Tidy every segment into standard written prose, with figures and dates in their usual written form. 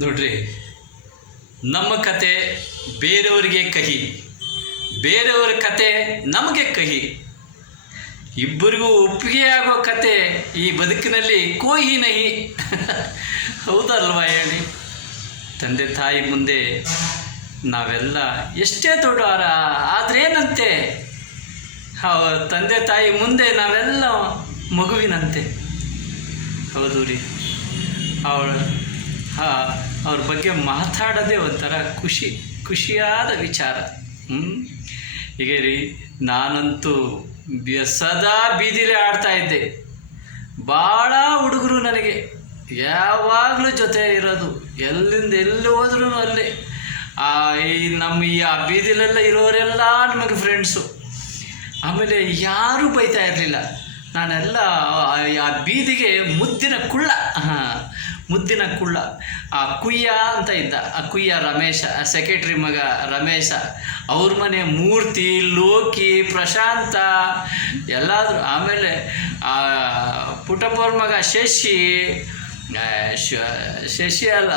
ನೋಡ್ರಿ, ನಮ್ಮ ಕತೆ ಬೇರೆಯವರಿಗೆ ಕಹಿ, ಬೇರೆಯವರ ಕತೆ ನಮಗೆ ಕಹಿ. ಇಬ್ಬರಿಗೂ ಒಪ್ಪಿಗೆ ಆಗೋ ಕತೆ ಈ ಬದುಕಿನಲ್ಲಿ ಕೋಹಿ ನಹಿ. ಹೌದಲ್ವಾ ಹೇಳಿ? ತಂದೆ ತಾಯಿ ಮುಂದೆ ನಾವೆಲ್ಲ ಎಷ್ಟೇ ದೊಡ್ಡವರ ಆದ್ರೇನಂತೆ, ತಂದೆ ತಾಯಿ ಮುಂದೆ ನಾವೆಲ್ಲ ಮಗುವಿನಂತೆ. ಹೌದು ರೀ. ಅವ್ರ ಬಗ್ಗೆ ಮಾತಾಡೋದೇ ಒಂಥರ ಖುಷಿಯಾದ ವಿಚಾರ. ಹೀಗೆ ರೀ, ನಾನಂತೂ ಸದಾ ಬೀದಿಲೇ ಆಡ್ತಾಯಿದ್ದೆ. ಭಾಳ ಹುಡುಗರು ನನಗೆ ಯಾವಾಗಲೂ ಜೊತೆ ಇರೋದು, ಎಲ್ಲಿಂದ ಎಲ್ಲಿ ಹೋದ್ರೂ ಅಲ್ಲೇ. ಆ ಬೀದಿಲೆಲ್ಲ ಇರೋರೆಲ್ಲ ನಮಗೆ ಫ್ರೆಂಡ್ಸು. ಆಮೇಲೆ ಯಾರೂ ಬೈತಾ ಇರಲಿಲ್ಲ. ನಾನೆಲ್ಲ ಆ ಬೀದಿಗೆ ಮುದ್ದಿನ ಕುಳ್ಳ ಆ ಕುಯ್ಯ ಅಂತ ಇದ್ದ. ಆ ಕುಯ್ಯ ರಮೇಶ, ಸೆಕ್ರೆಟ್ರಿ ಮಗ ರಮೇಶ, ಅವ್ರ ಮನೆ ಮೂರ್ತಿ, ಲೋಕಿ, ಪ್ರಶಾಂತ ಎಲ್ಲಾದರೂ. ಆಮೇಲೆ ಪುಟ್ಟಪ್ಪವ್ರ ಮಗ ಶಶಿ ಅಲ್ಲ,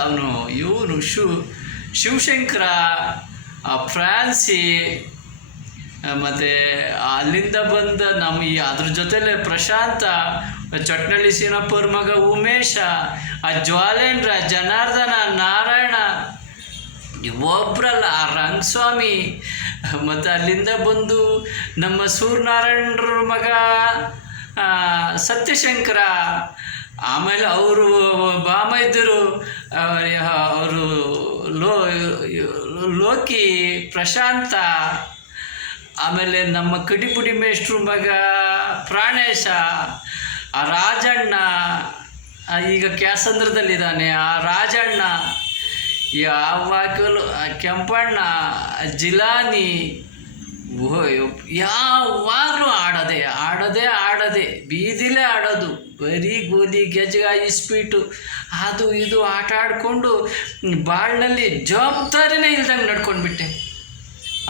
ಇವನು ಶಿವಶಂಕರ, ಫ್ರಾನ್ಸಿ, ಮತ್ತು ಅಲ್ಲಿಂದ ಬಂದ ಅದ್ರ ಜೊತೆಲೆ ಪ್ರಶಾಂತ, ಚಟ್ನಳ್ಳಿ ಸೀನಪ್ಪವ್ರ ಮಗ ಉಮೇಶ, ಆ ಜ್ವಾಲೇಂದ್ರ, ಜನಾರ್ದನ, ನಾರಾಯಣ, ಒಬ್ಬರಲ್ಲ ಆ ರಂಗಸ್ವಾಮಿ, ಮತ್ತು ಅಲ್ಲಿಂದ ಬಂದು ನಮ್ಮ ಸೂರ್ಯನಾರಾಯಣರ ಮಗ ಸತ್ಯಶಂಕರ. ಆಮೇಲೆ ಅವರು ಬಾಮೈದ್ದರು, ಅವರು ಲೋಕಿ, ಪ್ರಶಾಂತ. ಆಮೇಲೆ ನಮ್ಮ ಕಡಿಪುಡಿ ಮೇಷ್ಟ್ರ ಮಗ ಪ್ರಾಣೇಶ, ಆ ರಾಜಣ್ಣ, ಈಗ ಕ್ಯಾಸಂದ್ರದಲ್ಲಿದ್ದಾನೆ ಆ ರಾಜಣ್ಣ, ಯಾವಾಗಲೂ ಕೆಂಪಣ್ಣ, ಜಿಲಾನಿ, ಯಾವಾಗಲೂ ಆಡೋದೇ ಬೀದಿಲೇ ಆಡೋದು. ಬರೀ ಗೋಲಿ, ಗೆಜ್ಜೆ, ಇಸ್ಪೀಟು, ಅದು ಇದು ಆಟ ಆಡಿಕೊಂಡು ಬಾಳ್ನಲ್ಲಿ ಜವಾಬ್ದಾರಿನೇ ಇಲ್ದಂಗೆ ನಡ್ಕೊಂಡ್ಬಿಟ್ಟೆ.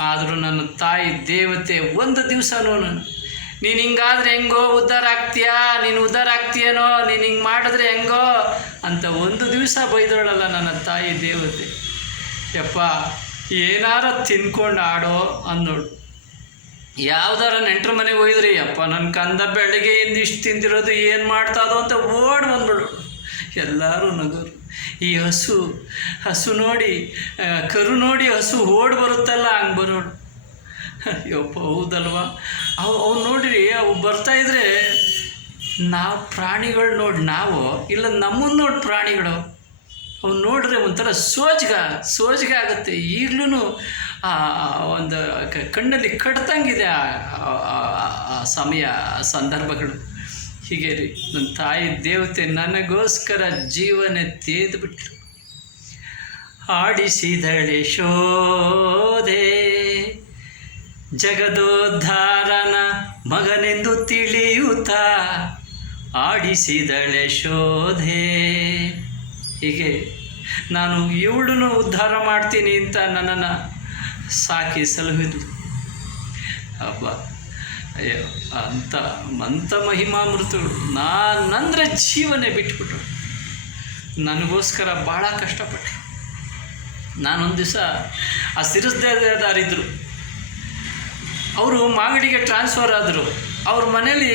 ಆದರೂ ನನ್ನ ತಾಯಿ ದೇವತೆ ಒಂದು ದಿವಸನೂ ನೀನು ಹಿಂಗಾದ್ರೆ ಹೆಂಗೋ ಉದ್ಧಾರ ಆಗ್ತೀಯಾ, ನೀನು ಉದ್ಧಾರ ಆಗ್ತೀಯನೋ, ನೀನು ಹಿಂಗೆ ಮಾಡಿದ್ರೆ ಹೆಂಗೋ ಅಂತ ಒಂದು ದಿವಸ ಬೈದೋಳಲ್ಲ ನನ್ನ ತಾಯಿ ದೇವತೆ. ಯಪ್ಪ, ಏನಾರ ತಿನ್ಕೊಂಡು ಆಡೋ ಅಂದೋಳು. ಯಾವ್ದಾರ ನೆಂಟ್ರ ಮನೆಗೆ ಹೋಗಿದ್ರಿ, ಯಪ್ಪ ನನ್ನ ಕಂದ ಬೆಳಗ್ಗೆಯಿಂದ ಇಷ್ಟು ತಿಂದಿರೋದು ಏನು ಮಾಡ್ತಾದೋ ಅಂತ ಓಡಿ ಬಂದ್ಬಿಡು. ಎಲ್ಲರೂ ನಗೋರು. ಈ ಹಸು ನೋಡಿ, ಕರು ನೋಡಿ ಹಸು ಓಡಿ ಬರುತ್ತಲ್ಲ, ಹಂಗೆ ಬರೋಳು. ಯಪ್ಪ, ಹೌದಲ್ವಾ? ಅವು ನೋಡಿರಿ, ಅವು ಬರ್ತಾಯಿದ್ರೆ ನಾವು ಪ್ರಾಣಿಗಳು ನೋಡಿ ನಾವು, ಇಲ್ಲ ನಮ್ಮನ್ನು ನೋಡಿ ಪ್ರಾಣಿಗಳು. ಅವು ನೋಡ್ರೆ ಒಂಥರ ಸೋಜಿಗೆ ಆಗುತ್ತೆ. ಈಗಲೂ ಒಂದು ಕಣ್ಣಲ್ಲಿ ಕಟ್ತಂಗಿದೆ ಆ ಸಮಯ, ಸಂದರ್ಭಗಳು. ಹೀಗೆ ರೀ, ನನ್ನ ತಾಯಿ ದೇವತೆ ನನಗೋಸ್ಕರ ಜೀವನ ತೇದ್ಬಿಟ್ಲು. ಆಡಿಸಿದಳೆ ಶೋಧೆ, ಜಗದೋದ್ಧಾರನ ಮಗನೆಂದು ತಿಳಿಯುತ್ತಾ ಆಡಿಸಿದಳೆ ಶೋಧೆ. ಹೀಗೆ ನಾನು ಇವಳನ್ನು ಉದ್ಧಾರ ಮಾಡ್ತೀನಿ ಅಂತ ನನ್ನನ್ನು ಸಾಕಿ ಸಲಹಿದ್ಲು. ಹಬ್ಬ, ಅಯ್ಯೋ, ಅಂಥ ಮಹಿಮಾಮೃತಗಳು. ನಾನಂದರೆ ಜೀವನೇ ಬಿಟ್ಬಿಟ್ರು. ನನಗೋಸ್ಕರ ಭಾಳ ಕಷ್ಟಪಟ್ಟೆ. ನಾನೊಂದು ದಿವಸ ಆ ಸಿರಸ್ದಾರಿದ್ರು, ಅವರು ಮಾಗಡಿಗೆ ಟ್ರಾನ್ಸ್ಫರ್ ಆದರು. ಅವ್ರ ಮನೇಲಿ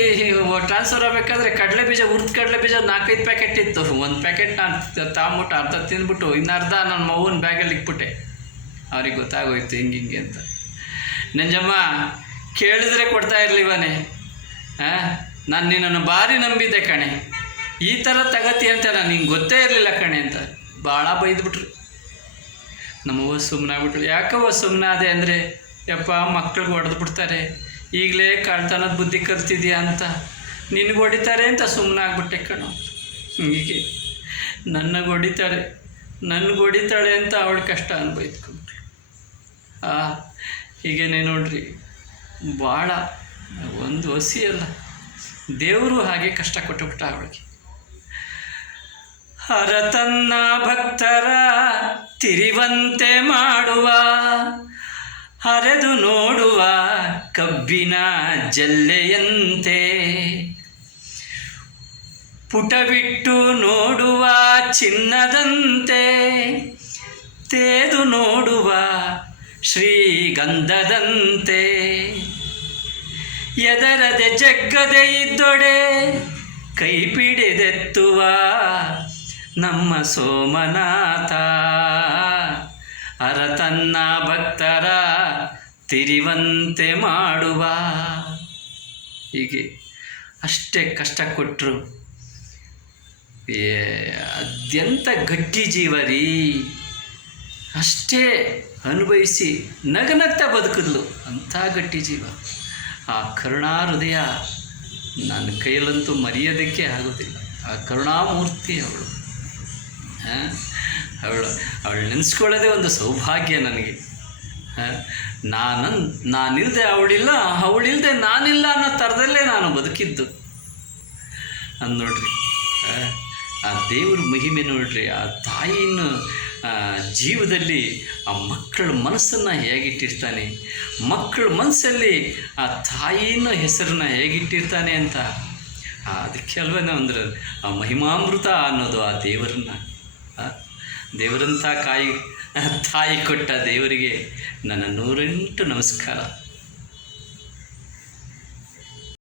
ಟ್ರಾನ್ಸ್ಫರ್ ಆಗಬೇಕಾದ್ರೆ ಕಡಲೆಬೀಜ, ಹುರಿದ ಕಡಲೆಬೀಜ 4-5 ಪ್ಯಾಕೆಟ್ ಇತ್ತು. ಒಂದು ಪ್ಯಾಕೆಟ್ ನಾನು ತಾಂಬಿಟ್ಟು ಅರ್ಧ ತಿಂದ್ಬಿಟ್ಟು ಇನ್ನರ್ಧ ನನ್ನ ಮಗುನ ಬ್ಯಾಗಲ್ಲಿ ಇಕ್ಬಿಟ್ಟೆ. ಅವ್ರಿಗೆ ಗೊತ್ತಾಗೋಯ್ತು ಹಿಂಗೆ ಅಂತ. ನಂಜಮ್ಮ ಕೇಳಿದ್ರೆ ಕೊಡ್ತಾ ಇರಲಿವನೇ, ನಾನು ನಿನ್ನನ್ನು ಭಾರಿ ನಂಬಿದ್ದೆ ಕಣೆ, ಈ ಥರ ತಗತಿ ಅಂತ ನಾನು ನಿಂಗೆ ಗೊತ್ತೇ ಇರಲಿಲ್ಲ ಕಣೆ ಅಂತ ಭಾಳ ಬೈದ್ಬಿಟ್ರು. ನಮ್ಮವ್ವ ಸುಮ್ಮನೆ ಆಗ್ಬಿಟ್ರು. ಯಾಕವ್ವ ಸುಮ್ಮನೆ ಅದೇ ಅಂದರೆ, ಯಪ್ಪ ಮಕ್ಳಿಗೆ ಹೊಡೆದು ಬಿಡ್ತಾರೆ, ಈಗಲೇ ಕಳ್ತನದ ಬುದ್ಧಿ ಕಲ್ತಿದ್ಯಾ ಅಂತ, ನಿನಗೆ ಹೊಡಿತಾರೆ ಅಂತ ಸುಮ್ಮನೆ ಆಗ್ಬಿಟ್ಟೆ ಕಣೋ. ಹೀಗೆ ನನಗೆ ಹೊಡಿತಾಳೆ ಅಂತ ಅವಳು ಕಷ್ಟ ಅನುಭವಿಸ್ಕೊಂಡ್ರು. ಹೀಗೇನೆ ನೋಡ್ರಿ, ಭಾಳ ಒಂದು ಹಸಿ ಅಲ್ಲ, ದೇವರು ಹಾಗೆ ಕಷ್ಟ ಕೊಟ್ಟುಬಿಟ್ಟ ಅವಳಿಗೆ. ಹರತನ್ನ ಭಕ್ತರ ತಿರಿವಂತೆ ಮಾಡುವ, ಹರಿದು ನೋಡುವ ಕಬ್ಬಿನ ಜಲ್ಲೆಯಂತೆ ಪುಟ ಬಿಟ್ಟು ನೋಡುವ ಚಿನ್ನದಂತೆ, ತೇದು ನೋಡುವ ಶ್ರೀಗಂಧದಂತೆ, ಎದರದೆ ಜಗ್ಗದೆ ಇದ್ದೊಡೆ ಕೈ ಪಿಡಿದೆತ್ತುವ ನಮ್ಮ ಸೋಮನಾಥ, ಅರತನ್ನ ಭಕ್ತರ ತಿರಿವಂತೆ ಮಾಡುವ. ಹೀಗೆ ಅಷ್ಟೇ ಕಷ್ಟ ಕೊಟ್ಟರು. ಅತ್ಯಂತ ಗಟ್ಟಿ ಜೀವ ರೀ, ಅಷ್ಟೇ ಅನುಭವಿಸಿ ನಗನಗ್ತಾ ಬದುಕಿದ್ಲು, ಅಂಥ ಗಟ್ಟಿ ಜೀವ. ಆ ಕರುಣಾ ಹೃದಯ ನನ್ನ ಕೈಯಲ್ಲಂತೂ ಮರೆಯೋದಕ್ಕೆ ಆಗೋದಿಲ್ಲ. ಆ ಕರುಣಾಮೂರ್ತಿ ಅವಳು. ಅವಳು ನೆನೆಸ್ಕೊಳ್ಳೋದೇ ಒಂದು ಸೌಭಾಗ್ಯ ನನಗೆ. ನಾನಿಲ್ಲದೆ ಅವಳಿಲ್ಲ, ಅವಳಿಲ್ಲದೆ ನಾನಿಲ್ಲ ಅನ್ನೋ ಥರದಲ್ಲೇ ನಾನು ಬದುಕಿದ್ದು. ಅದು ನೋಡ್ರಿ, ಆ ದೇವ್ರ ಮಹಿಮೆ ನೋಡ್ರಿ. ಆ ತಾಯಿನ ಜೀವದಲ್ಲಿ ಆ ಮಕ್ಕಳ ಮನಸ್ಸನ್ನು ಹೇಗಿಟ್ಟಿರ್ತಾನೆ, ಮಕ್ಕಳ ಮನಸ್ಸಲ್ಲಿ ಆ ತಾಯಿನ ಹೆಸರನ್ನ ಹೇಗಿಟ್ಟಿರ್ತಾನೆ ಅಂತ. ಅದಕ್ಕೆ ಅಲ್ವೇನೋ ಅಂದ್ರೆ ಆ ಮಹಿಮಾಮೃತ ಅನ್ನೋದು ಆ ದೇವರನ್ನ. ದೇವರಂಥ ತಾಯಿ ಕೊಟ್ಟ ದೇವರಿಗೆ ನನ್ನ 108 ನಮಸ್ಕಾರ.